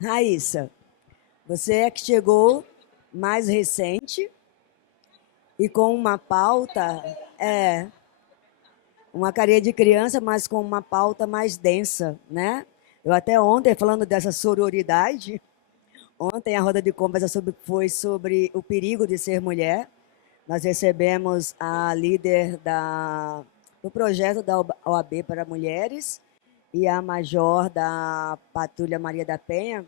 Raíssa, você é que chegou mais recente e com uma pauta, é, uma carinha de criança, mas com uma pauta mais densa, né? Eu até ontem, falando dessa sororidade, ontem a roda de conversa foi sobre o perigo de ser mulher. Nós recebemos a líder do projeto da OAB para mulheres e a major da Patrulha Maria da Penha.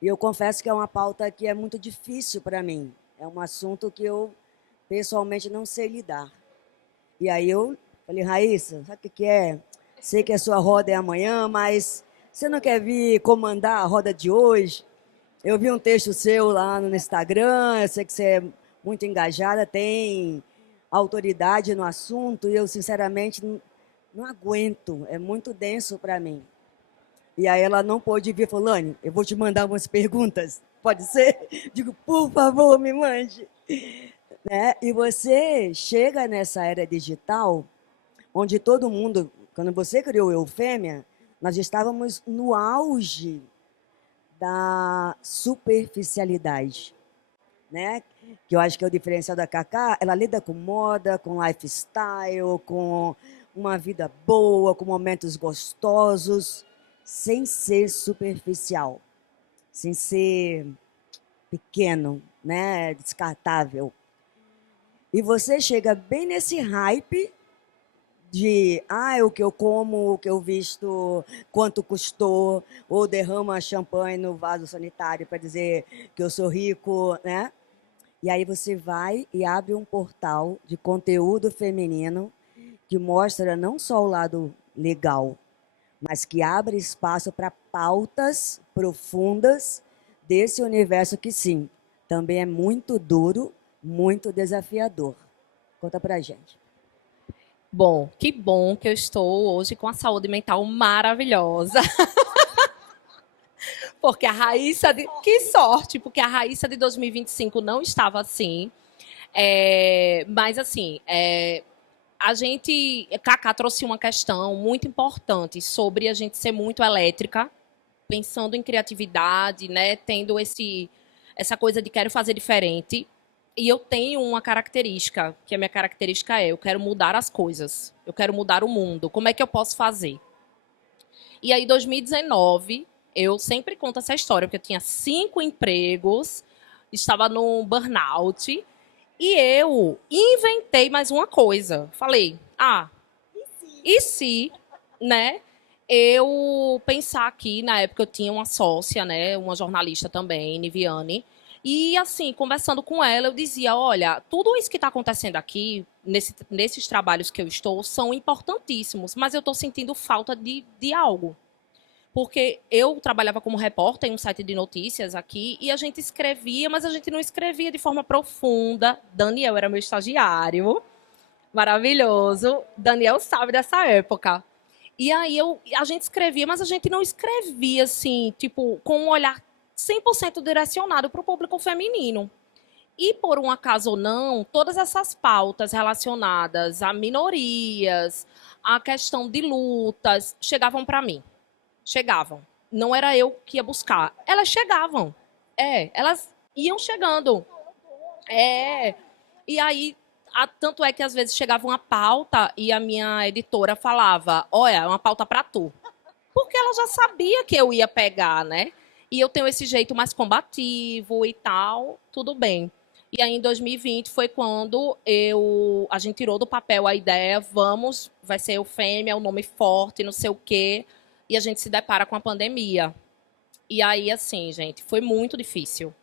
E eu confesso que é uma pauta que é muito difícil para mim. É um assunto que eu pessoalmente não sei lidar. E aí eu falei, Raíssa, sabe o que é? Sei que a sua roda é amanhã, mas você não quer vir comandar a roda de hoje? Eu vi um texto seu lá no Instagram, eu sei que você é muito engajada, tem autoridade no assunto, e eu, sinceramente, não aguento, é muito denso para mim. E aí ela não pôde vir, falou, Lani, eu vou te mandar umas perguntas, pode ser? Digo, por favor, me mande. Né? E você chega nessa era digital, onde todo mundo, quando você criou o Eufêmia, nós estávamos no auge da superficialidade, né? Que eu acho que é o diferencial da Cacá, ela lida com moda, com lifestyle, com uma vida boa, com momentos gostosos, sem ser superficial, sem ser pequeno, né, descartável. E você chega bem nesse hype de o que eu como, o que eu visto, quanto custou, ou derrama champanhe no vaso sanitário para dizer que eu sou rico, né? E aí você vai e abre um portal de conteúdo feminino que mostra não só o lado legal, mas que abre espaço para pautas profundas desse universo que, sim, também é muito duro, muito desafiador. Conta pra gente. Bom que eu estou hoje com a saúde mental maravilhosa. Porque a Raíssa de... Que sorte, porque a Raíssa de 2025 não estava assim. Mas assim, a gente... Cacá trouxe uma questão muito importante sobre a gente ser muito elétrica, pensando em criatividade, né? Tendo essa coisa de quero fazer diferente. E eu tenho uma característica, que a minha característica é, eu quero mudar as coisas. Eu quero mudar o mundo. Como é que eu posso fazer? E aí, em 2019, eu sempre conto essa história, porque eu tinha 5 empregos, estava num burnout, e eu inventei mais uma coisa. Falei, e se, né? Eu pensar aqui, na época eu tinha uma sócia, né, uma jornalista também, Niviane, e assim, conversando com ela, eu dizia, olha, tudo isso que está acontecendo aqui, nesses trabalhos que eu estou, são importantíssimos, mas eu estou sentindo falta de algo. Porque eu trabalhava como repórter em um site de notícias aqui e a gente escrevia, mas a gente não escrevia de forma profunda. Daniel era meu estagiário, maravilhoso. Daniel sabe dessa época. E aí a gente escrevia, mas a gente não escrevia assim, tipo, com um olhar 100% direcionado para o público feminino. E por um acaso ou não, todas essas pautas relacionadas a minorias, a questão de lutas, chegavam para mim. Chegavam. Não era eu que ia buscar. Elas chegavam. Elas iam chegando. É. E aí, tanto é que às vezes chegava uma pauta e a minha editora falava: olha, é uma pauta para tu. Porque ela já sabia que eu ia pegar, né? E eu tenho esse jeito mais combativo e tal, tudo bem. E aí, em 2020, foi quando a gente tirou do papel a ideia, vai ser Eufêmia, o nome forte, não sei o quê, e a gente se depara com a pandemia. E aí, assim, gente, foi muito difícil.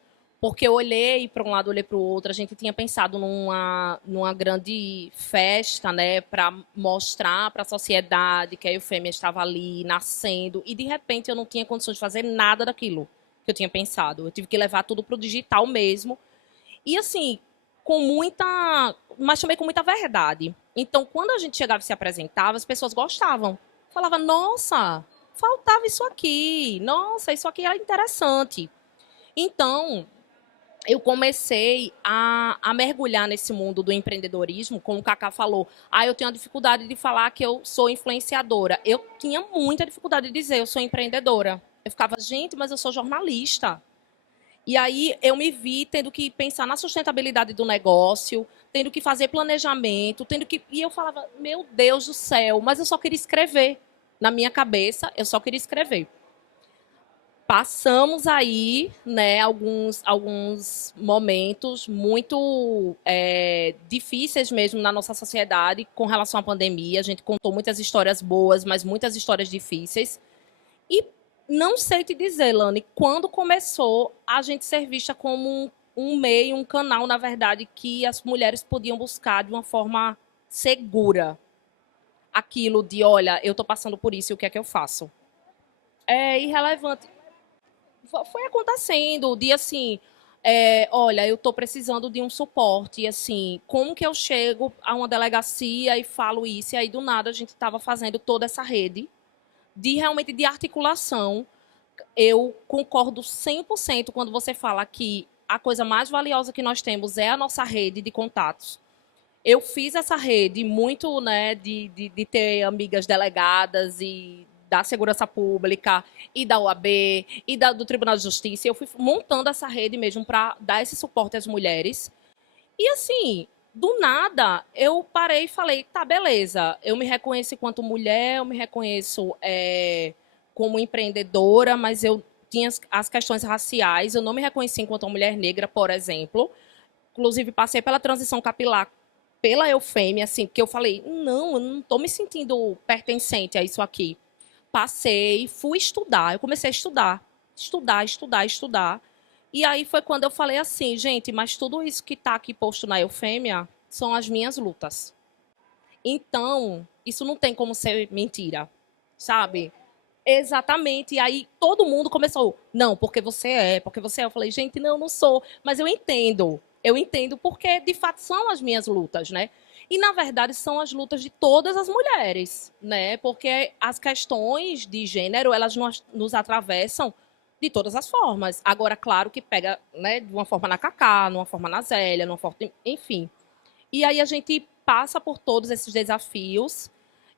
Porque eu olhei para um lado, olhei para o outro. A gente tinha pensado numa grande festa, né, para mostrar para a sociedade que a Eufêmia estava ali, nascendo. E, de repente, eu não tinha condições de fazer nada daquilo que eu tinha pensado. Eu tive que levar tudo para o digital mesmo. E, assim, com muita... Mas também com muita verdade. Então, quando a gente chegava e se apresentava, as pessoas gostavam. Falava, nossa, faltava isso aqui. Nossa, isso aqui era interessante. Então, eu comecei a mergulhar nesse mundo do empreendedorismo, como o Cacá falou. Eu tenho a dificuldade de falar que eu sou influenciadora. Eu tinha muita dificuldade de dizer eu sou empreendedora. Eu ficava, gente, mas eu sou jornalista. E aí eu me vi tendo que pensar na sustentabilidade do negócio, tendo que fazer planejamento, tendo que. E eu falava, meu Deus do céu, mas eu só queria escrever. Na minha cabeça, eu só queria escrever. Passamos aí, né, alguns momentos muito difíceis mesmo na nossa sociedade com relação à pandemia. A gente contou muitas histórias boas, mas muitas histórias difíceis. E não sei te dizer, Lani, quando começou a gente ser vista como um meio, um canal, na verdade, que as mulheres podiam buscar de uma forma segura aquilo de, olha, eu estou passando por isso e o que é que eu faço? É irrelevante. Foi acontecendo, de assim, olha, eu estou precisando de um suporte, e assim, como que eu chego a uma delegacia e falo isso? E aí, do nada, a gente estava fazendo toda essa rede de realmente de articulação. Eu concordo 100% quando você fala que a coisa mais valiosa que nós temos é a nossa rede de contatos. Eu fiz essa rede muito, né, de ter amigas delegadas e da Segurança Pública e da OAB e do Tribunal de Justiça. Eu fui montando essa rede mesmo para dar esse suporte às mulheres. E assim, do nada, eu parei e falei, tá, beleza, eu me reconheço enquanto mulher, eu me reconheço como empreendedora, mas eu tinha as questões raciais, eu não me reconheci enquanto uma mulher negra, por exemplo. Inclusive, passei pela transição capilar pela eufêmia, assim, porque eu falei, não, eu não estou me sentindo pertencente a isso aqui. Passei, fui estudar, eu comecei a estudar. E aí foi quando eu falei assim, gente, mas tudo isso que está aqui posto na eufêmia são as minhas lutas. Então, isso não tem como ser mentira, sabe? Exatamente. E aí todo mundo começou, não, porque você é. Eu falei, gente, não, não sou. Mas eu entendo. Eu entendo porque, de fato, são as minhas lutas, né? E, na verdade, são as lutas de todas as mulheres, né? Porque as questões de gênero, elas nos atravessam de todas as formas. Agora, claro que pega, né, de uma forma na Cacá, numa forma na Zélia, numa forma, enfim. E aí a gente passa por todos esses desafios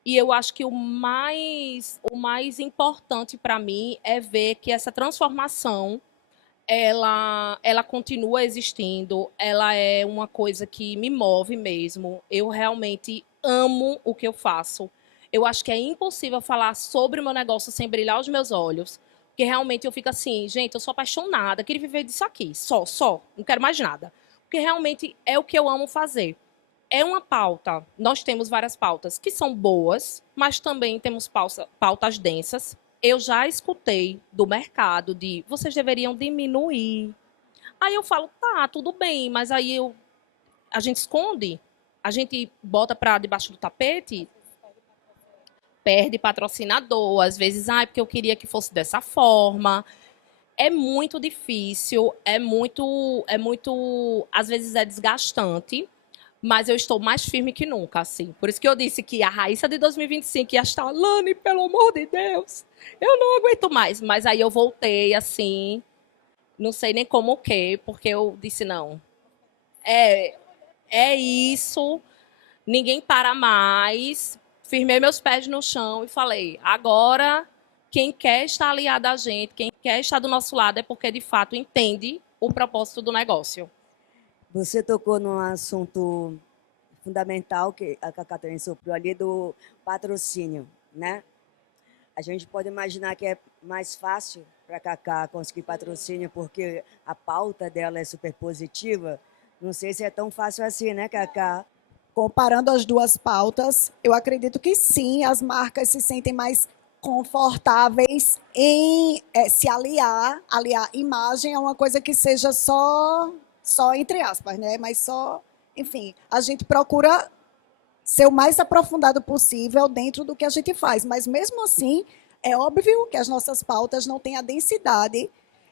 e eu acho que o mais importante para mim é ver que essa transformação ela continua existindo, ela é uma coisa que me move mesmo. Eu realmente amo o que eu faço. Eu acho que é impossível falar sobre o meu negócio sem brilhar os meus olhos, porque realmente eu fico assim, gente, eu sou apaixonada, queria viver disso aqui, só, não quero mais nada. Porque realmente é o que eu amo fazer. É uma pauta. Nós temos várias pautas que são boas, mas também temos pautas densas. Eu já escutei do mercado de vocês deveriam diminuir. Aí eu falo, tá, tudo bem, mas aí a gente esconde, a gente bota para debaixo do tapete, perde patrocinador, às vezes, porque eu queria que fosse dessa forma. É muito difícil, às vezes é desgastante, mas eu estou mais firme que nunca, assim. Por isso que eu disse que a Raíssa de 2025 ia estar, Lani, pelo amor de Deus, eu não aguento mais. Mas aí eu voltei, assim, não sei nem como o quê, porque eu disse, não, é, é isso, ninguém para mais. Firmei meus pés no chão e falei, agora quem quer estar aliado a gente, quem quer estar do nosso lado é porque, de fato, entende o propósito do negócio. Você tocou num assunto fundamental que a Catarina soprou ali do patrocínio, né? A gente pode imaginar que é mais fácil para a Cacá conseguir patrocínio porque a pauta dela é super positiva. Não sei se é tão fácil assim, né, Cacá? Comparando as duas pautas, eu acredito que sim, as marcas se sentem mais confortáveis em se aliar imagem a uma coisa que seja só entre aspas, né? Mas só, enfim, a gente procura ser o mais aprofundado possível dentro do que a gente faz, mas mesmo assim, é óbvio que as nossas pautas não têm a densidade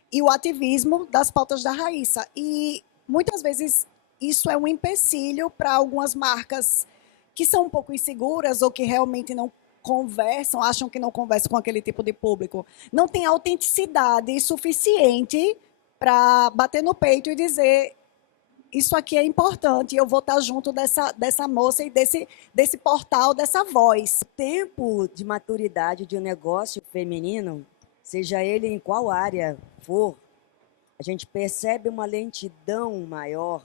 e o ativismo das pautas da Raíssa. E muitas vezes isso é um empecilho para algumas marcas que são um pouco inseguras ou que realmente não conversam, acham que não conversam com aquele tipo de público. Não tem autenticidade suficiente para bater no peito e dizer isso aqui é importante, eu vou estar junto dessa moça e desse portal, dessa voz. O tempo de maturidade de um negócio feminino seja ele em qual área for, a gente percebe uma lentidão maior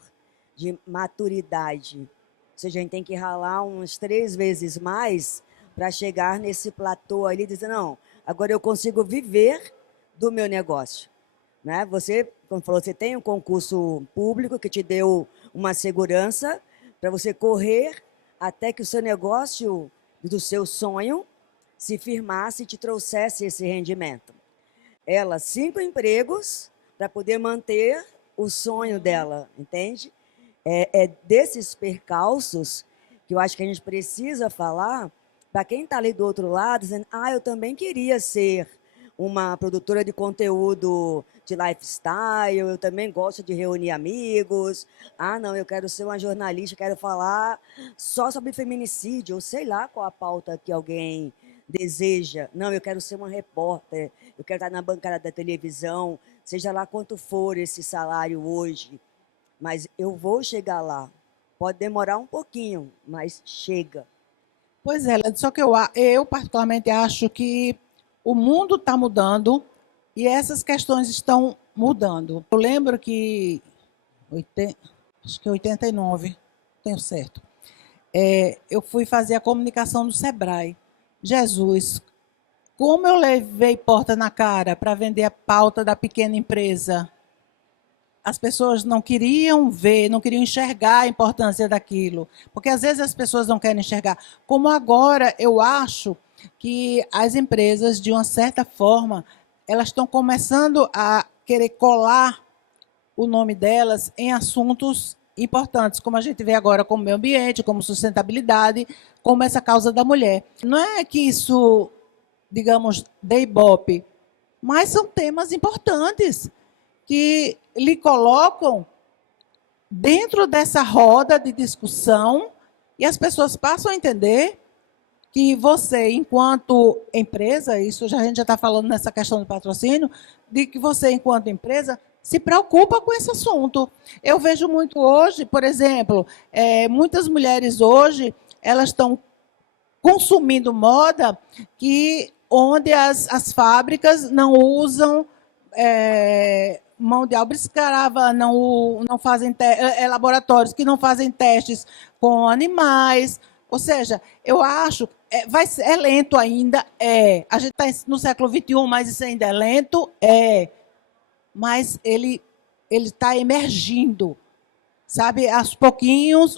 de maturidade. Ou seja, a gente tem que ralar uns 3 vezes mais para chegar nesse platô ali e dizer, não, agora eu consigo viver do meu negócio. Né? Você, como falou, você tem um concurso público que te deu uma segurança para você correr até que o seu negócio do seu sonho se firmasse e te trouxesse esse rendimento. Ela, 5 empregos para poder manter o sonho dela, entende? É desses percalços que eu acho que a gente precisa falar para quem está ali do outro lado, dizendo, eu também queria ser uma produtora de conteúdo de lifestyle, eu também gosto de reunir amigos, não, eu quero ser uma jornalista, quero falar só sobre feminicídio, ou sei lá qual a pauta que alguém deseja. Não, eu quero ser uma repórter, eu quero estar na bancada da televisão, seja lá quanto for esse salário hoje, mas eu vou chegar lá. Pode demorar um pouquinho, mas chega. Pois é, só que eu particularmente acho que o mundo está mudando e essas questões estão mudando. Eu lembro que, acho que 89, tenho certo, eu fui fazer a comunicação do Sebrae. Jesus, como eu levei porta na cara para vender a pauta da pequena empresa. As pessoas não queriam ver, não queriam enxergar a importância daquilo. Porque às vezes as pessoas não querem enxergar. Como agora, eu acho que as empresas, de uma certa forma, elas estão começando a querer colar o nome delas em assuntos importantes, como a gente vê agora, como meio ambiente, como sustentabilidade, como essa causa da mulher. Não é que isso, digamos, dê ibope, mas são temas importantes que lhe colocam dentro dessa roda de discussão e as pessoas passam a entender que você, enquanto empresa, isso a gente já está falando nessa questão do patrocínio, de que você, enquanto empresa, se preocupa com esse assunto. Eu vejo muito hoje, por exemplo, muitas mulheres hoje, elas estão consumindo moda onde as fábricas não usam mão de obra escrava, não fazem laboratórios que não fazem testes com animais. Ou seja, eu acho é lento ainda, a gente está no século XXI, mas isso ainda é lento, mas ele está emergindo, sabe? Aos pouquinhos,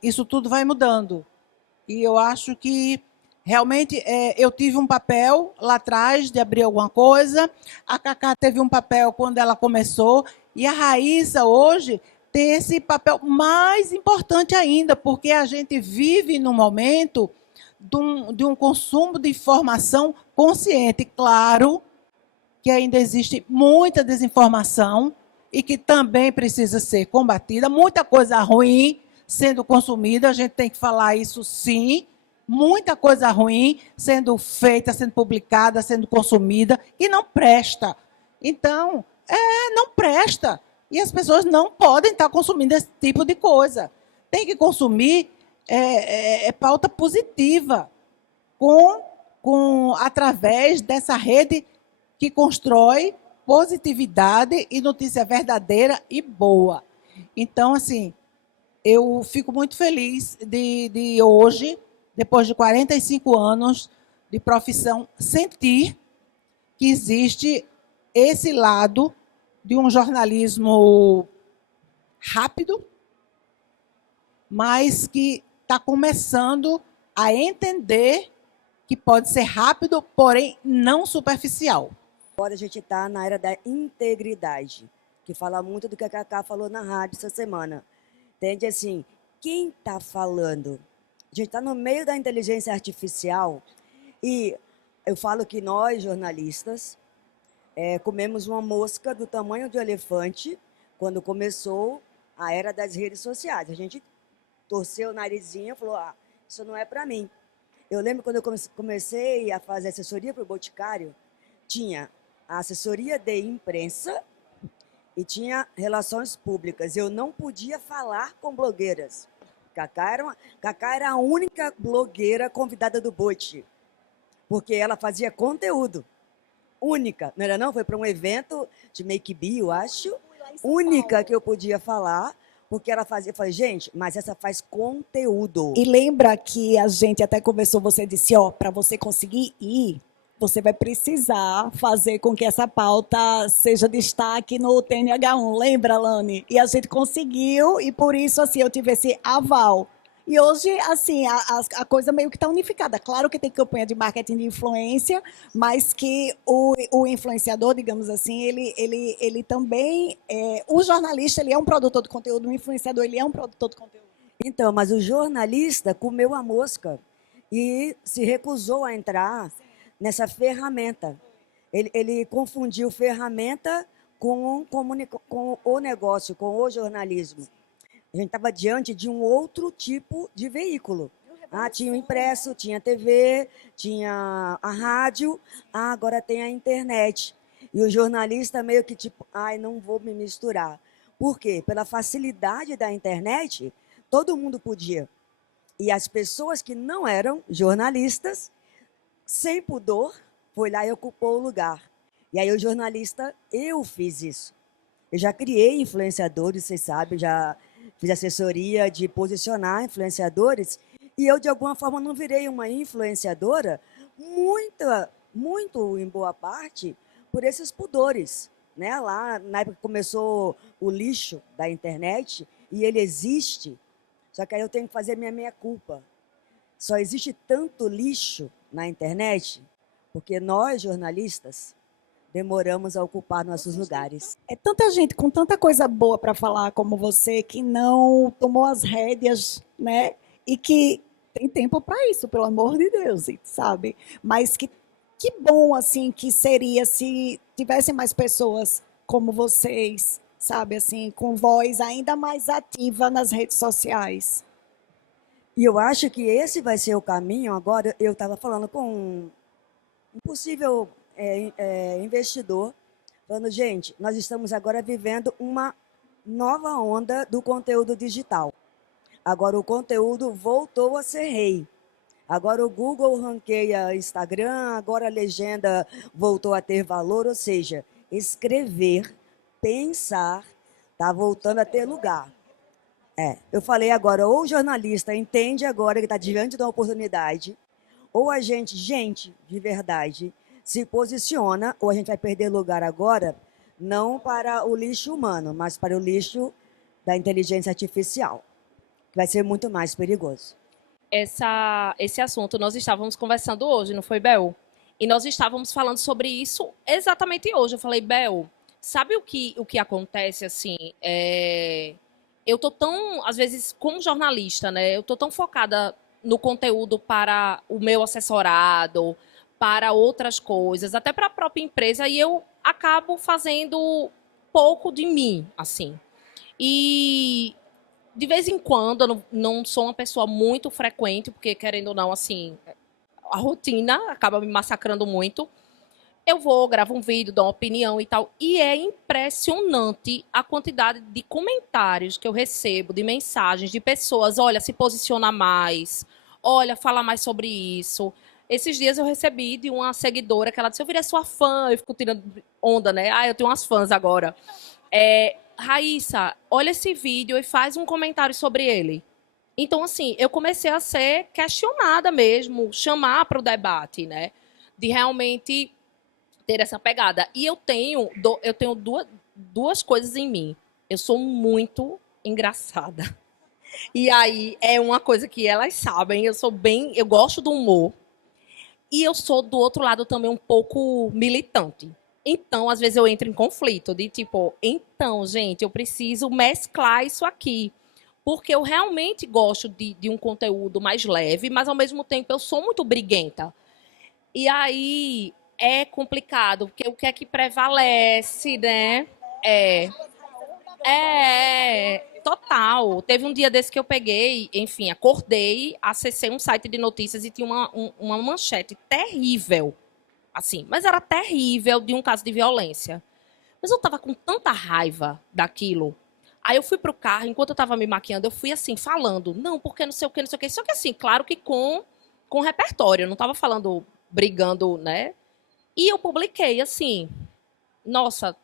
isso tudo vai mudando. E eu acho que realmente eu tive um papel lá atrás de abrir alguma coisa, a Cacá teve um papel quando ela começou, e a Raíssa hoje tem esse papel mais importante ainda, porque a gente vive num momento de um consumo de informação consciente. Claro que ainda existe muita desinformação e que também precisa ser combatida, muita coisa ruim sendo consumida, a gente tem que falar isso sim, muita coisa ruim sendo feita, sendo publicada, sendo consumida, e não presta. Então, não presta. E as pessoas não podem estar consumindo esse tipo de coisa. Tem que consumir pauta positiva, através dessa rede que constrói positividade e notícia verdadeira e boa. Então, assim, eu fico muito feliz de hoje, depois de 45 anos de profissão, sentir que existe esse lado de um jornalismo rápido, mas que está começando a entender que pode ser rápido, porém não superficial. Agora a gente está na era da integridade, que fala muito do que a Cacá falou na rádio essa semana. Entende assim, quem está falando? A gente está no meio da inteligência artificial e eu falo que nós, jornalistas, comemos uma mosca do tamanho de um elefante quando começou a era das redes sociais. A gente torceu o narizinho e falou, isso não é para mim. Eu lembro quando eu comecei a fazer assessoria para o Boticário, tinha a assessoria de imprensa e tinha relações públicas. Eu não podia falar com blogueiras. Cacá era a única blogueira convidada do Bote. porque ela fazia conteúdo. Única, não era não? Foi para um evento de Make-Be, eu acho. Única que eu podia falar, porque ela fazia. Eu falei, gente, mas essa faz conteúdo. E lembra que a gente até conversou, você disse, ó, para você conseguir ir, você vai precisar fazer com que essa pauta seja destaque no TNH1. Lembra, Lani? E a gente conseguiu, e por isso, assim, eu tive esse aval. E hoje, assim, a coisa meio que está unificada. Claro que tem campanha de marketing de influência, mas que o influenciador, digamos assim, ele também... o jornalista, ele é um produtor de conteúdo, o influenciador, ele é um produtor de conteúdo. Então, mas o jornalista comeu a mosca e se recusou a entrar nessa ferramenta. Ele confundiu ferramenta com o negócio, com o jornalismo. A gente estava diante de um outro tipo de veículo. Tinha o impresso, tinha a TV, tinha a rádio, agora tem a internet. E o jornalista meio que tipo, não vou me misturar. Por quê? Pela facilidade da internet, todo mundo podia. E as pessoas que não eram jornalistas, sem pudor, foi lá e ocupou o lugar. E aí o jornalista, eu fiz isso. Eu já criei influenciadores, vocês sabem, já fiz assessoria de posicionar influenciadores, e eu, de alguma forma, não virei uma influenciadora, muito em boa parte, por esses pudores. Né? Lá, na época que começou o lixo da internet, e ele existe, só que aí eu tenho que fazer minha meia-culpa. Só existe tanto lixo na internet porque nós, jornalistas, demoramos a ocupar nossos lugares. É tanta gente com tanta coisa boa para falar como você que não tomou as rédeas, né? E que tem tempo para isso, pelo amor de Deus, sabe? Mas que bom assim que seria se tivessem mais pessoas como vocês, sabe, assim, com voz ainda mais ativa nas redes sociais. E eu acho que esse vai ser o caminho. Agora, eu estava falando com um possível investidor, falando, gente, nós estamos agora vivendo uma nova onda do conteúdo digital. Agora o conteúdo voltou a ser rei. Agora o Google ranqueia Instagram, agora a legenda voltou a ter valor, ou seja, escrever, pensar, está voltando a ter lugar. Eu falei agora, ou o jornalista entende agora que está diante de uma oportunidade, ou a gente de verdade, se posiciona, ou a gente vai perder lugar agora, não para o lixo humano, mas para o lixo da inteligência artificial, que vai ser muito mais perigoso. Esse assunto nós estávamos conversando hoje, não foi, Bel? E nós estávamos falando sobre isso exatamente hoje. Eu falei, Bel, sabe o que acontece, assim? Eu tô tão, às vezes, como jornalista, né? Eu tô tão focada no conteúdo para o meu assessorado, para outras coisas, até para a própria empresa, e eu acabo fazendo pouco de mim, assim. E de vez em quando, eu não sou uma pessoa muito frequente, porque, querendo ou não, assim, a rotina acaba me massacrando muito. Eu vou, gravo um vídeo, dou uma opinião e tal. E é impressionante a quantidade de comentários que eu recebo, de mensagens de pessoas, olha, se posiciona mais, olha, fala mais sobre isso. Esses dias eu recebi de uma seguidora que ela disse, eu virei sua fã, eu fico tirando onda, né? Eu tenho umas fãs agora. Raíssa, olha esse vídeo e faz um comentário sobre ele. Então, assim, eu comecei a ser questionada mesmo, chamar para o debate, né? De realmente ter essa pegada. E eu tenho duas coisas em mim. Eu sou muito engraçada. E aí é uma coisa que elas sabem, eu gosto do humor. E eu sou, do outro lado, também um pouco militante. Então, às vezes eu entro em conflito de tipo, então, gente, eu preciso mesclar isso aqui. Porque eu realmente gosto de um conteúdo mais leve, mas ao mesmo tempo eu sou muito briguenta. E aí é complicado, porque o que é que prevalece, né? Total. Teve um dia desse que eu peguei, enfim, acordei, acessei um site de notícias e tinha uma manchete terrível, assim, mas era terrível, de um caso de violência. Mas eu tava com tanta raiva daquilo. Aí eu fui pro carro, enquanto eu tava me maquiando, eu fui assim, falando, não, porque não sei o que, não sei o que. Só que assim, claro que com repertório, eu não tava falando brigando, né? E eu publiquei, assim, nossa,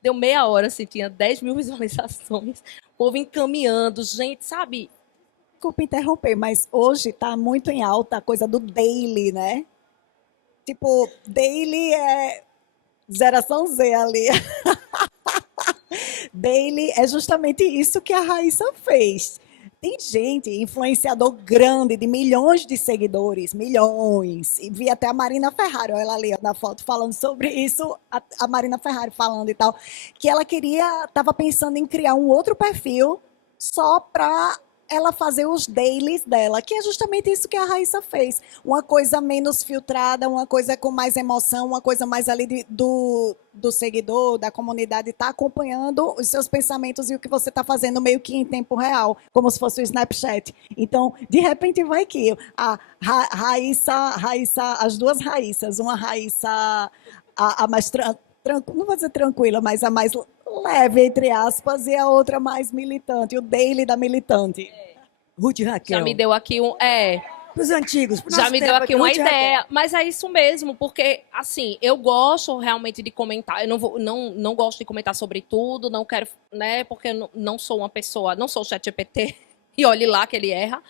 deu meia hora, assim, tinha 10 mil visualizações, o povo encaminhando, gente, sabe? Desculpa interromper, mas hoje está muito em alta a coisa do daily, né? Tipo, daily é geração Z ali. Daily é justamente isso que a Raíssa fez. Tem gente, influenciador grande, de milhões de seguidores, milhões. E vi até a Marina Ferrari, olha ela ali na foto, falando sobre isso, a Marina Ferrari falando e tal, que ela estava pensando em criar um outro perfil só para ela fazer os dailies dela, que é justamente isso que a Raíssa fez. Uma coisa menos filtrada, uma coisa com mais emoção, uma coisa mais ali do seguidor, da comunidade, está acompanhando os seus pensamentos e o que você está fazendo meio que em tempo real, como se fosse o Snapchat. Então, de repente, vai que a Raíssa, as duas Raíssas, uma Raíssa a mais não vou dizer tranquila, mas a mais leve, entre aspas, e a outra mais militante, o daily da militante. Ruth e Raquel. Já me deu aqui um... Para os antigos. Pro já nosso me deu tempo aqui uma Ruth e ideia, Raquel. mas é isso mesmo, porque, assim, eu gosto realmente de comentar, eu não gosto de comentar sobre tudo, não quero, né, porque eu não sou uma pessoa, não sou o ChatGPT, e olhe lá que ele erra,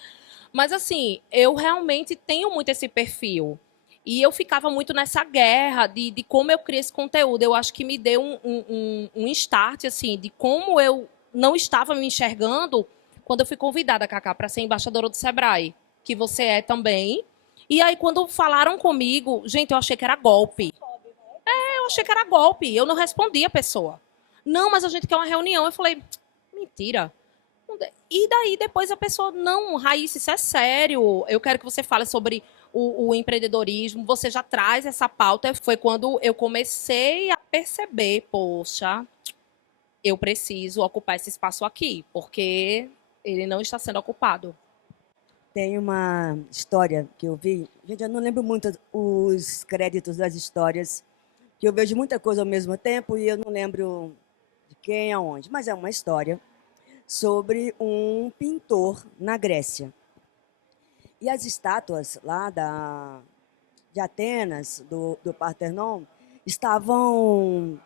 mas, assim, eu realmente tenho muito esse perfil, e eu ficava muito nessa guerra de como eu crio esse conteúdo, eu acho que me deu um start, assim, de como eu não estava me enxergando quando eu fui convidada, Cacá, para ser embaixadora do Sebrae, que você é também. E aí, quando falaram comigo, gente, eu achei que era golpe. Eu achei que era golpe. Eu não respondi a pessoa. Não, mas a gente quer uma reunião. Eu falei, mentira. E daí, depois a pessoa, não, Raíssa, isso é sério. Eu quero que você fale sobre o empreendedorismo. Você já traz essa pauta. Foi quando eu comecei a perceber, poxa, eu preciso ocupar esse espaço aqui, porque ele não está sendo ocupado. Tem uma história que eu vi, gente, eu não lembro muito os créditos das histórias, que eu vejo muita coisa ao mesmo tempo e eu não lembro de quem, aonde, mas é uma história sobre um pintor na Grécia. E as estátuas lá de Atenas, do Partenon, estavam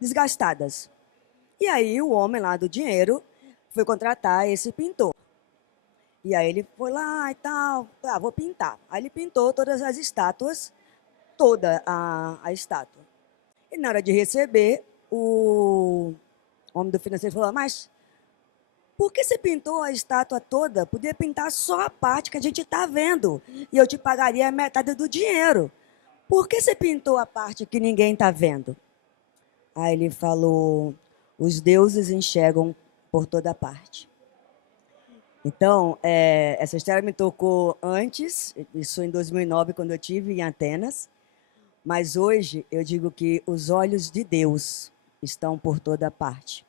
desgastadas. E aí o homem lá do dinheiro foi contratar esse pintor. E aí ele foi lá e tal, vou pintar. Aí ele pintou todas as estátuas, toda a estátua. E na hora de receber, o homem do financeiro falou, mas por que você pintou a estátua toda? Podia pintar só a parte que a gente está vendo e eu te pagaria a metade do dinheiro. Por que você pintou a parte que ninguém está vendo? Aí ele falou, os deuses enxergam por toda parte. Então, essa história me tocou antes, isso em 2009, quando eu estive em Atenas, mas hoje eu digo que os olhos de Deus estão por toda parte.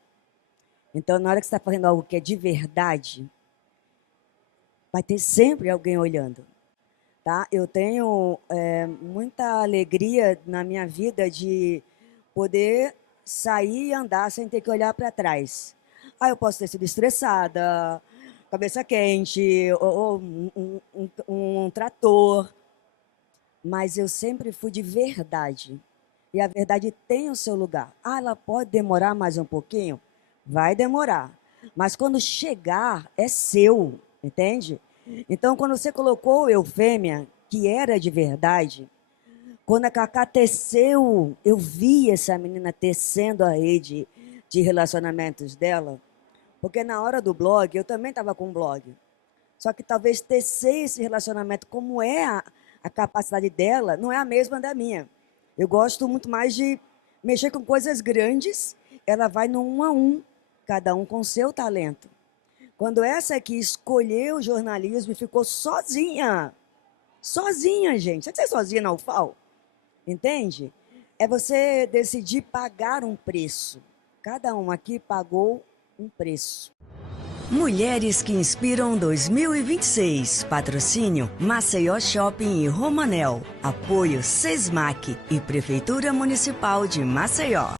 Então, na hora que você está fazendo algo que é de verdade, vai ter sempre alguém olhando. Tá? Eu tenho muita alegria na minha vida de poder sair e andar sem ter que olhar para trás. Eu posso ter sido estressada, cabeça quente, ou um trator. Mas eu sempre fui de verdade. E a verdade tem o seu lugar. Ela pode demorar mais um pouquinho? Vai demorar. Mas quando chegar, é seu, entende? Então, quando você colocou Eufêmia, que era de verdade, quando a Cacá teceu, eu vi essa menina tecendo a rede de relacionamentos dela, porque na hora do blog, eu também estava com um blog. Só que talvez tecer esse relacionamento, como é a capacidade dela, não é a mesma da minha. Eu gosto muito mais de mexer com coisas grandes, ela vai no 1 a 1, cada um com o seu talento. Quando essa aqui escolheu o jornalismo e ficou sozinha, gente, você é sozinha na UFAL, entende? É você decidir pagar um preço. Cada um aqui pagou um preço. Mulheres que Inspiram 2026. Patrocínio Maceió Shopping e Romanel. Apoio Sesmac e Prefeitura Municipal de Maceió.